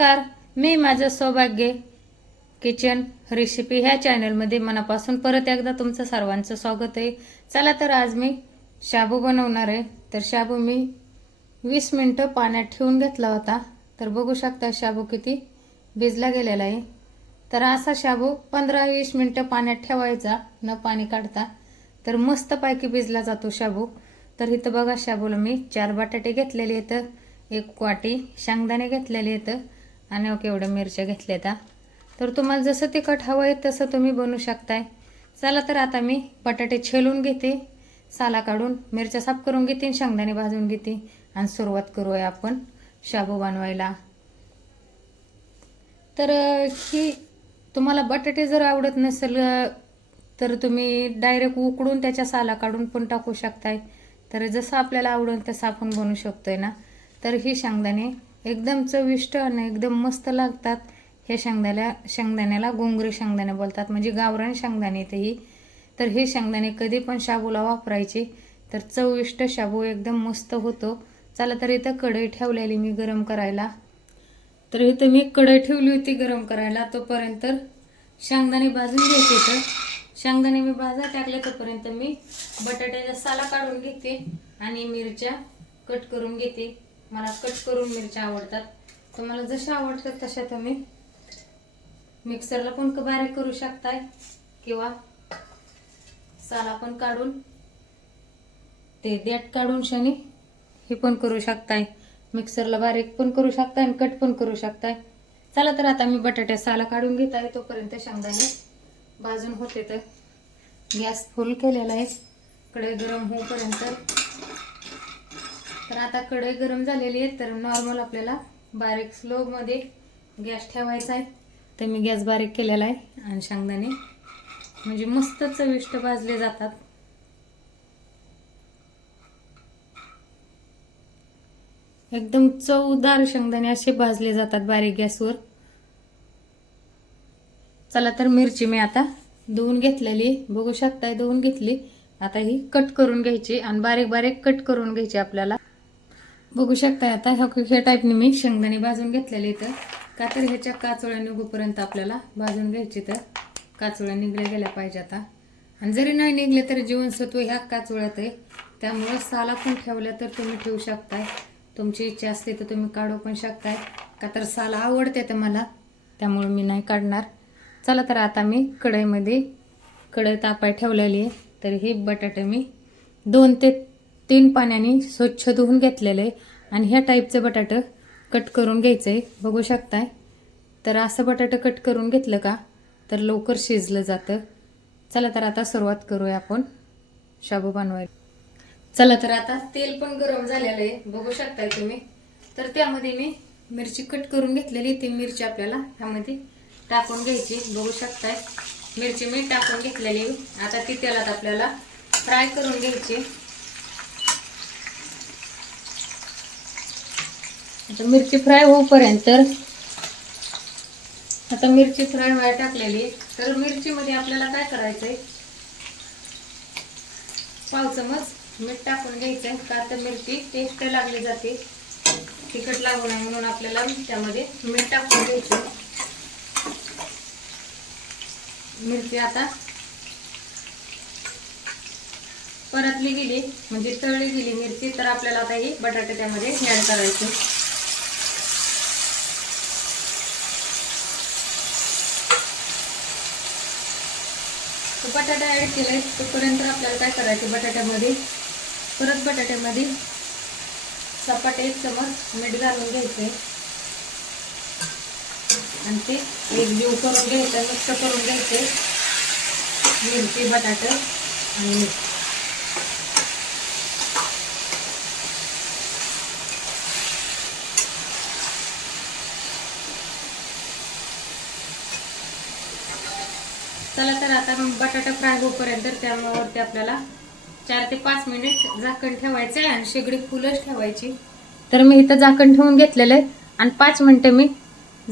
नमस्कार मी माझं सौभाग्य किचन रेसिपी ह्या चॅनलमध्ये मनापासून परत एकदा तुमचं सर्वांचं स्वागत आहे चला तर आज मी शाबू बनवणार आहे तर शाबू मी वीस मिनटं पाण्यात ठेवून घेतला होता तर बघू शकता शाबू किती भिजला गेलेला आहे तर असा शाबू पंधरा वीस मिनटं पाण्यात ठेवायचा न पाणी काढता तर मस्तपैकी भिजला जातो शाबू तर इथं बघा शाबूला मी चार बटाटे घेतलेले आहेत एक वाटी शेंगदाणे घेतलेले आहेत आणि ओके हो एवढ्या मिरच्या घेतल्या आता तर तुम्हाला जसं तिखट हवं आहे तसं तुम्ही बनवू शकताय चला तर आता मी बटाटे छेलून घेते साला काढून मिरच्या साफ करून घेते आणि शेंगदाणे भाजून घेते आणि सुरुवात करूया आपण शाबू बनवायला तर ही तुम्हाला बटाटे जर आवडत नसेल तर तुम्ही डायरेक्ट उकडून त्याच्या साला काढून पण टाकू शकताय तर जसं आपल्याला आवडेल तसं आपण बनवू शकतोय ना तर ही शेंगदाणे एकदम चविष्ट आणि एकदम मस्त लागतात हे शेंगदाण्या शेंगदाण्याला गोंगरी शेंगदाणे बोलतात म्हणजे गावरान शेंगदाणे तेही तर हे शेंगदाणे कधी पण शाबूला वापरायचे तर चविष्ट शाबू एकदम मस्त होतो चला तर इथं कढई ठेवलेली मी गरम करायला तर इथं मी कढई ठेवली होती गरम करायला तोपर्यंत शेंगदाणे भाजून घेते तर शेंगदाणे मी भाजा टाकले तोपर्यंत मी बटाट्याचा साला काढून घेते आणि मिरच्या कट करून घेते मला कट करून मिरच्या आवडतात तुम्हाला जशा आवडतात तशा तुम्ही मिक्सरला पण बारीक करू शकताय किंवा साला पण काढून ते देठ काढून शनी हे पण करू शकताय मिक्सरला बारीक पण करू शकताय आणि कट पण करू शकताय चला तर आता मी बटाट्या साला काढून घेत आहे तोपर्यंत शेंगदाणे भाजून होते तर गॅस फुल केलेला आहे कडे गरम होऊपर्यंत तर आता कढई गरम झालेली आहे तर नॉर्मल आपल्याला बारीक स्लो मध्ये गॅस ठेवायचा आहे तर मी गॅस बारीक केलेला आहे आणि शेंगदाणे म्हणजे मस्त चविष्ट भाजले जातात एकदम चवदार शेंगदाणे असे भाजले जातात बारीक गॅसवर चला तर मिरची मी आता धुवून घेतलेली बघू शकताय धुवून घेतली आता ही कट करून घ्यायची आणि बारीक बारीक कट करून घ्यायची आपल्याला बघू शकता आता ह्या ह्या टाईपने मी शेंगदाणे भाजून घेतलेले तर का तर ह्याच्या काचोळ्या निघूपर्यंत आपल्याला भाजून घ्यायची तर काचोळ्या निघल्या गेल्या पाहिजे आता आणि जरी नाही निघले तरी जीवनसत्व ह्या काचोळ्यात आहे त्यामुळं साला पण ठेवल्या तर तुम्ही ठेवू शकताय तुमची इच्छा असते तर तुम्ही काढू पण शकताय का तर साला आवडते तर मला त्यामुळं मी नाही काढणार चला तर आता मी कढईमध्ये कढई तापाय ठेवलेली आहे तर हे बटाटे मी दोन ते तीन पाण्याने स्वच्छ धुवून घेतलेलं आहे आणि ह्या टाईपचं बटाटं कट करून घ्यायचं आहे बघू शकताय तर असं बटाटं कट करून घेतलं का तर लवकर शिजलं जातं चला तर आता सुरुवात करूया आपण शाबू बनवायला चला तर आता तेल पण गरम झालेलं आहे बघू शकताय तुम्ही तर त्यामध्ये मी मिरची कट करून घेतलेली ती मिरची आपल्याला ह्यामध्ये टाकून घ्यायची बघू शकताय मिरची मी टाकून घेतलेली आता ती तेलात आपल्याला फ्राय करून घ्यायची आता मिरची फ्राय होऊपर्यंत आता मिरची फ्राय व्हाय टाकलेली तर मध्ये आपल्याला काय करायचंय पाव चमच मीठ टाकून घ्यायचं का तर मिरची टेस्ट लागली जाते तिखट लागू नये म्हणून आपल्याला त्यामध्ये मीठ टाकून घ्यायचं मिरची आता परतली गेली म्हणजे तळली गेली मिरची तर आपल्याला आता ही बटाटे त्यामध्ये ॲड करायचे तो बटाटा ॲड केला आहे तोपर्यंत आपल्याला काय करायचं बटाट्यामध्ये परत बटाट्यामध्ये सपाट एक चमच मीठ घालून घ्यायचं आणि ते एकजीव करून घ्यायचं मिक्स करून घ्यायचे मिरची बटाटे आणि चला तर आता बटाटा फ्राय होईपर्यंत त्यावरती आपल्याला चार ते पाच मिनिट झाकण ठेवायचं आहे आणि शेगडी फुलच ठेवायची तर मी इथं झाकण ठेवून घेतलेलं आहे आणि पाच मिनटं मी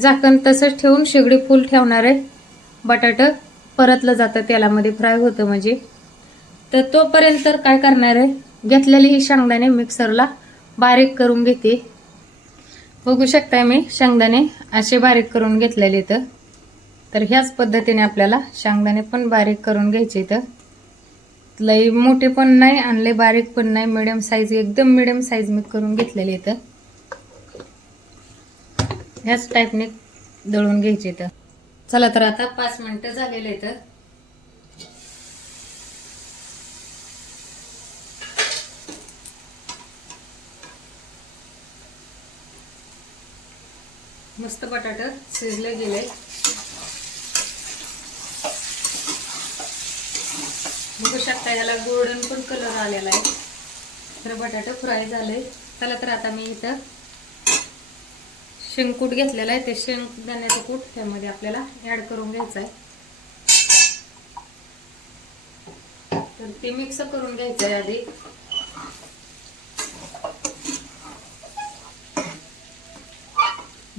झाकण तसंच ठेवून शेगडी फुल ठेवणार आहे बटाटं परतलं जातं तेलामध्ये फ्राय होतं म्हणजे तर तोपर्यंत तर काय करणार आहे घेतलेली ही शेंगदाणे मिक्सरला बारीक करून घेते बघू शकता मी शेंगदाणे असे बारीक करून घेतलेले तर तर ह्याच पद्धतीने आपल्याला शेंगदाणे पण बारीक करून घ्यायचे इथं लई मोठे पण नाही आणि लई बारीक पण नाही मिडियम साईज एकदम मिडियम साईज मी करून घेतलेले इथं ह्याच टाईपने दळून घ्यायचे इथं चला तर आता पाच मिनटं झालेले इथं मस्त बटाटा शिजले गेले बघू शकता याला गोल्डन पण कलर आलेला आहे तर बटाटा फ्राय झाले चला तर आता मी इथं शेंगकूट घेतलेला आहे ते धान्याचं कूट त्यामध्ये आपल्याला ॲड करून घ्यायचं आहे तर ते मिक्स करून घ्यायचं आहे आधी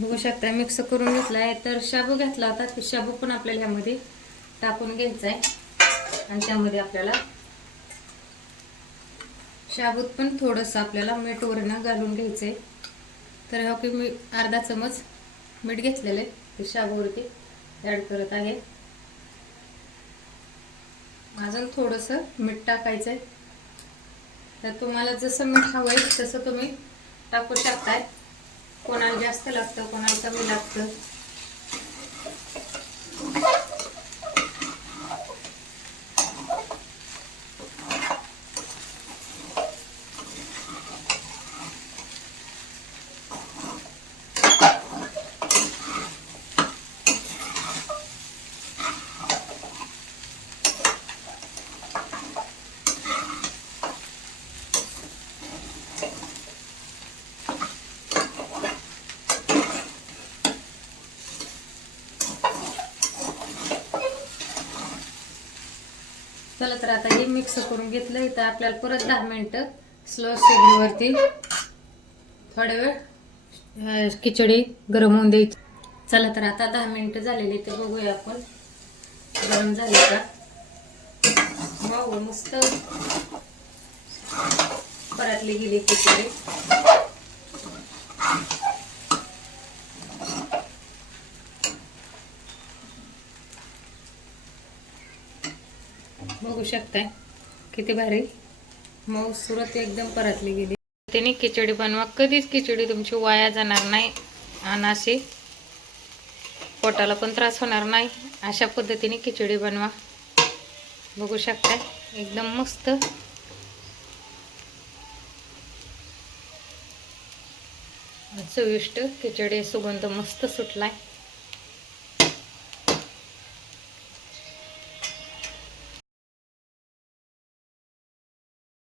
बघू शकता मिक्स करून घेतला आहे तर शाबू घेतला होता ते शाबू पण आपल्याला ह्यामध्ये टाकून घ्यायचा आहे आणि त्यामध्ये आपल्याला शाबूत पण थोडंसं आपल्याला मीठ वरणं घालून घ्यायचंय आहे तर हा की मी अर्धा चमच मीठ घेतलेलं आहे ते शाबूवरती ॲड करत आहे अजून थोडंसं मीठ टाकायचंय आहे तर तुम्हाला जसं मीठ हवं आहे तसं तुम्ही टाकू शकताय कोणाला जास्त लागतं कोणाला कमी लागतं चला तर आता हे मिक्स करून घेतलं इथं आपल्याला परत दहा मिनटं स्लो स्टेजवरती थोडा वेळ खिचडी गरम होऊन द्यायची चला तर आता दहा मिनटं झालेली ते बघूया आपण गरम झाले का मस्त परतली गेली खिचडी बघू शकताय किती भारी मऊ सुरत एकदम परतली गेली त्याने खिचडी बनवा कधीच खिचडी तुमची वाया जाणार नाही आणि पोटाला पण त्रास होणार नाही अशा पद्धतीने खिचडी बनवा बघू शकताय एकदम मस्त चविष्ट खिचडी सुगंध मस्त सुटलाय